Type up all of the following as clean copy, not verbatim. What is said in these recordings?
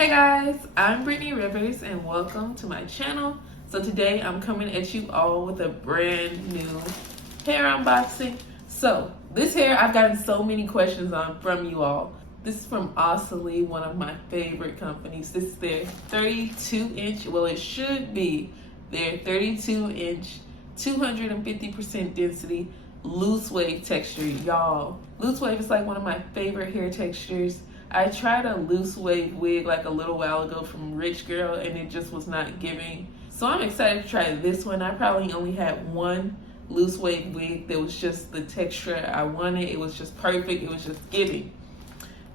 Hey guys, I'm Brittany Rivers and welcome to my channel. So today I'm coming at you all with a brand new hair unboxing. So this hair I've gotten so many questions on from you all. This is from OSSILEE, one of my favorite companies. This is their 32-inch, well it should be their 32-inch, 250% density loose wave texture. Y'all, loose wave is like one of my favorite hair textures. I tried a loose wave wig like a little while ago from Rich Girl and it just was not giving. So I'm excited to try this one. I probably only had one loose wave wig that was just the texture I wanted. It was just perfect. It was just giving.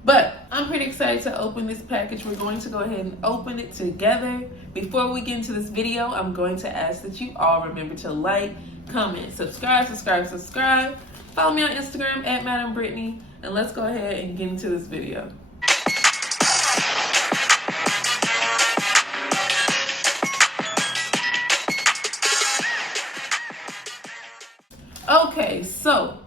But I'm pretty excited to open this package. We're going to go ahead and open it together. Before we get into this video, I'm going to ask that you all remember to like, comment, subscribe. Follow me on Instagram at Madam Brittany, and let's go ahead and get into this video. Okay, so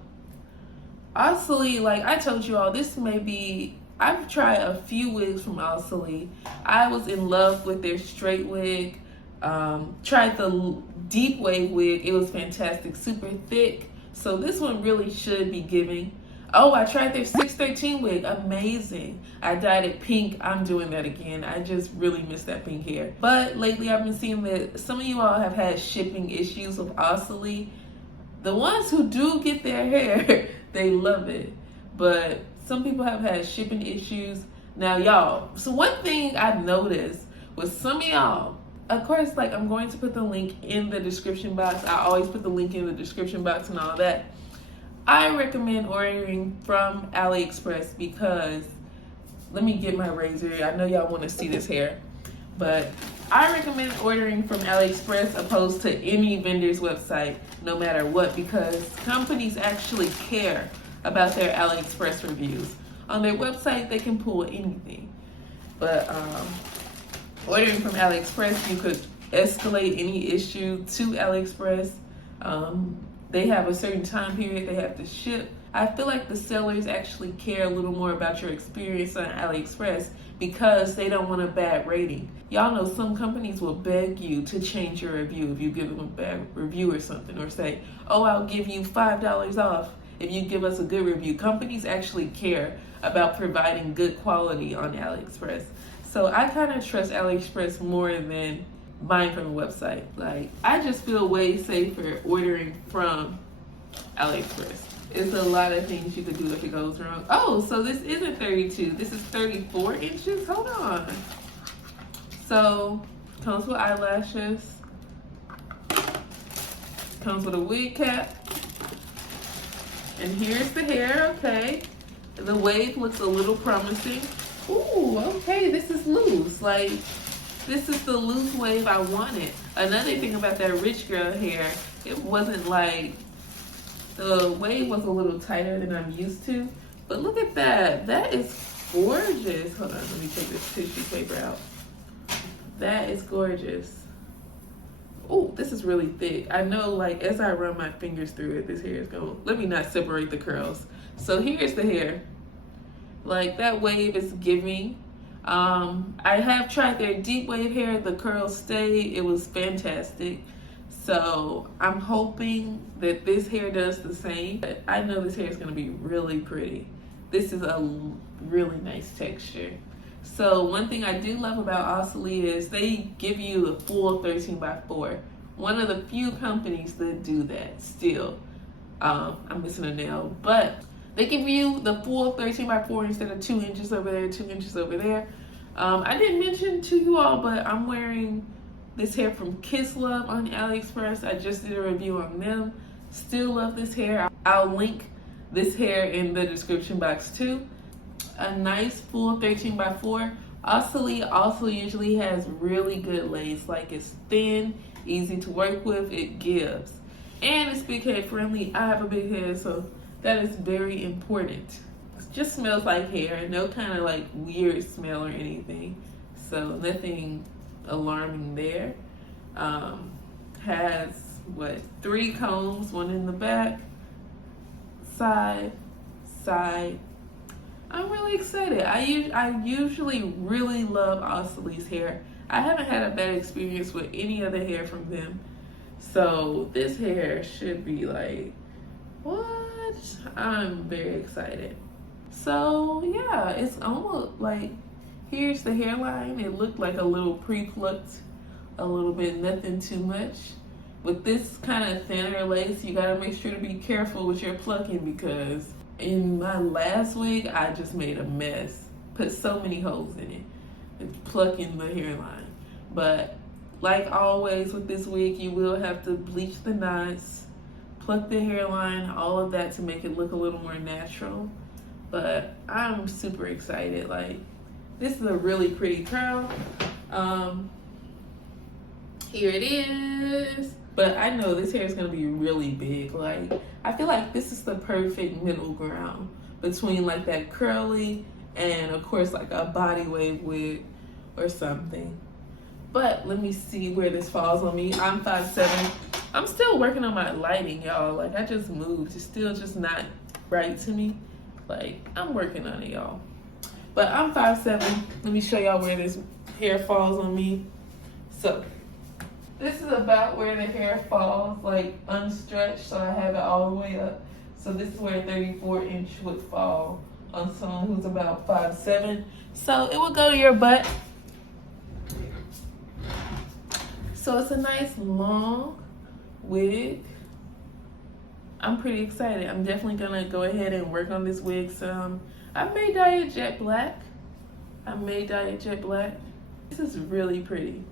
OSSILEE, like I told you all, this may be, I've tried a few wigs from OSSILEE. I was in love with their straight wig. Tried the deep wave wig. It was fantastic, super thick. So this one really should be giving. Oh, I tried their 613 wig, amazing. I dyed it pink. I'm doing that again. I just really miss that pink hair. But lately I've been seeing that some of you all have had shipping issues with OSSILEE. The ones who do get their hair, they love it. But some people have had shipping issues. Now y'all, so one thing I've noticed with some of y'all, of course, like I'm going to put the link in the description box. I always put the link in the description box and all that. I recommend ordering from AliExpress because, let me get my razor. I know y'all want to see this hair, but I recommend ordering from AliExpress opposed to any vendor's website, no matter what, because companies actually care about their AliExpress reviews. On their website, they can pull anything. But ordering from AliExpress, you could escalate any issue to AliExpress. They have a certain time period they have to ship. I feel like the sellers actually care a little more about your experience on AliExpress because they don't want a bad rating. Y'all know some companies will beg you to change your review if you give them a bad review or something, or say, oh, I'll give you $5 off if you give us a good review. Companies actually care about providing good quality on AliExpress. So I kind of trust AliExpress more than buying from a website. Like, I just feel way safer ordering from AliExpress. It's a lot of things you could do if it goes wrong. Oh, so this isn't 32. This is 34 inches. Hold on. So, comes with eyelashes. Comes with a wig cap. And here's the hair, okay. The wave looks a little promising. Ooh, okay, this is loose. Like, this is the loose wave I wanted. Another thing about that Rich Girl hair, it wasn't like, the wave was a little tighter than I'm used to. But look at that. That is gorgeous. Hold on, let me take this tissue paper out. That is gorgeous. Oh, this is really thick. I know, like, as I run my fingers through it, this hair is going, let me not separate the curls. So here's the hair. Like, that wave is giving. I have tried their deep wave hair. The curls stayed. It was fantastic. So I'm hoping that this hair does the same. But I know this hair is going to be really pretty. This is a really nice texture. So one thing I do love about OSSILEE is they give you the full 13x4. One of the few companies that do that still. I'm missing a nail, but they give you the full 13x4 instead of 2 inches over there, 2 inches over there. I didn't mention to you all, but I'm wearing this hair from Kiss Love on AliExpress. I just did a review on them. Still love this hair. I'll link this hair in the description box too. A nice full 13x4. OSSILEE also usually has really good lace. Like, it's thin, easy to work with, it gives. And it's big head friendly. I have a big head, so that is very important. It just smells like hair, no kind of like weird smell or anything. So nothing alarming there. Has what, 3 combs, one in the back, side, I'm really excited. I usually really love OSSILEE's hair. I haven't had a bad experience with any other hair from them. So this hair should be like, what? I'm very excited. So yeah, it's almost like, here's the hairline. It looked like a little pre-plucked, a little bit, nothing too much. With this kind of thinner lace, you gotta make sure to be careful with your plucking, because in my last wig, I just made a mess. Put so many holes in it. It's plucking the hairline. But like always with this wig, you will have to bleach the knots, pluck the hairline, all of that to make it look a little more natural. But I'm super excited. Like, this is a really pretty curl. Here it is. But I know this hair is gonna be really big. Like, I feel like this is the perfect middle ground between like that curly and of course like a body wave wig or something. But let me see where this falls on me. I'm 5'7". I'm still working on my lighting, y'all. Like, I just moved. It's still just not right to me. Like, I'm working on it, y'all. But I'm 5'7". Let me show y'all where this hair falls on me. So, this is about where the hair falls, like unstretched, so I have it all the way up. So this is where a 34-inch would fall on someone who's about 5'7". So it will go to your butt. So it's a nice long wig. I'm pretty excited. I'm definitely gonna go ahead and work on this wig some. I may dye it jet black. This is really pretty.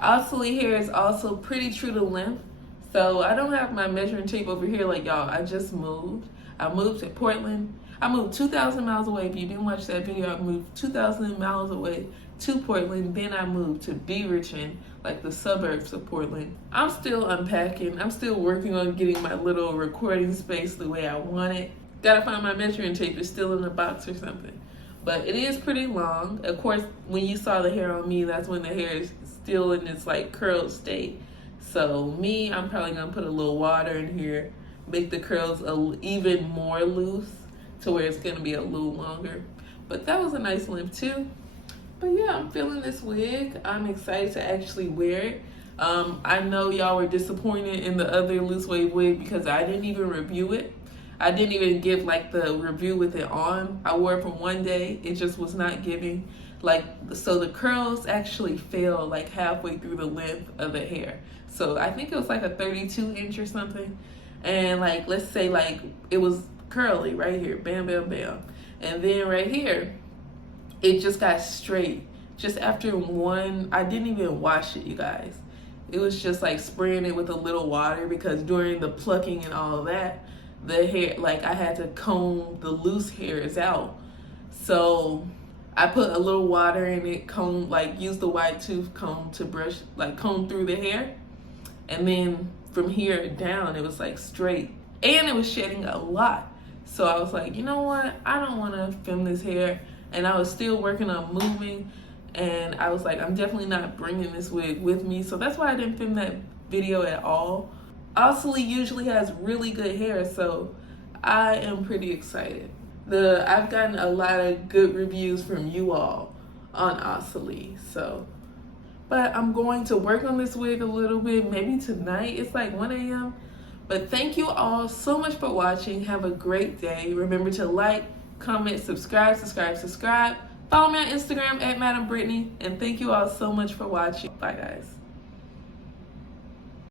OSSILEE hair is also pretty true to length. So I don't have my measuring tape over here like y'all. I just moved. I moved to Portland. I moved 2,000 miles away. If you didn't watch that video, I moved 2,000 miles away to Portland. Then I moved to Beaverton, like the suburbs of Portland. I'm still unpacking. I'm still working on getting my little recording space the way I want it. Gotta find my measuring tape. It's still in the box or something. But it is pretty long. Of course, when you saw the hair on me, that's when the hair is still in its like curled state. So me, I'm probably gonna put a little water in here, make the curls even more loose to where it's gonna be a little longer. But that was a nice length too. But yeah, I'm feeling this wig. I'm excited to actually wear it. I know y'all were disappointed in the other loose wave wig because I didn't even review it. I didn't even give like the review with it on. I wore it for one day. It just was not giving. Like, so the curls actually fell like halfway through the length of the hair. So I think it was like a 32-inch or something. And like, let's say like it was curly right here, bam, bam, bam. And then right here, it just got straight. Just after one, I didn't even wash it, you guys. It was just like spraying it with a little water because during the plucking and all of that, the hair, like I had to comb the loose hairs out. So I put a little water in it, comb, like use the wide tooth comb to brush, like comb through the hair. And then from here down, it was like straight. And it was shedding a lot. So I was like, you know what? I don't want to film this hair. And I was still working on moving. And I was like, I'm definitely not bringing this wig with me. So that's why I didn't film that video at all. OSSILEE usually has really good hair, so I am pretty excited. I've gotten a lot of good reviews from you all on OSSILEE, so. But I'm going to work on this wig a little bit, maybe tonight. It's like 1 a.m. But thank you all so much for watching. Have a great day. Remember to like, comment, subscribe. Follow me on Instagram at Madam Brittany. And thank you all so much for watching. Bye, guys.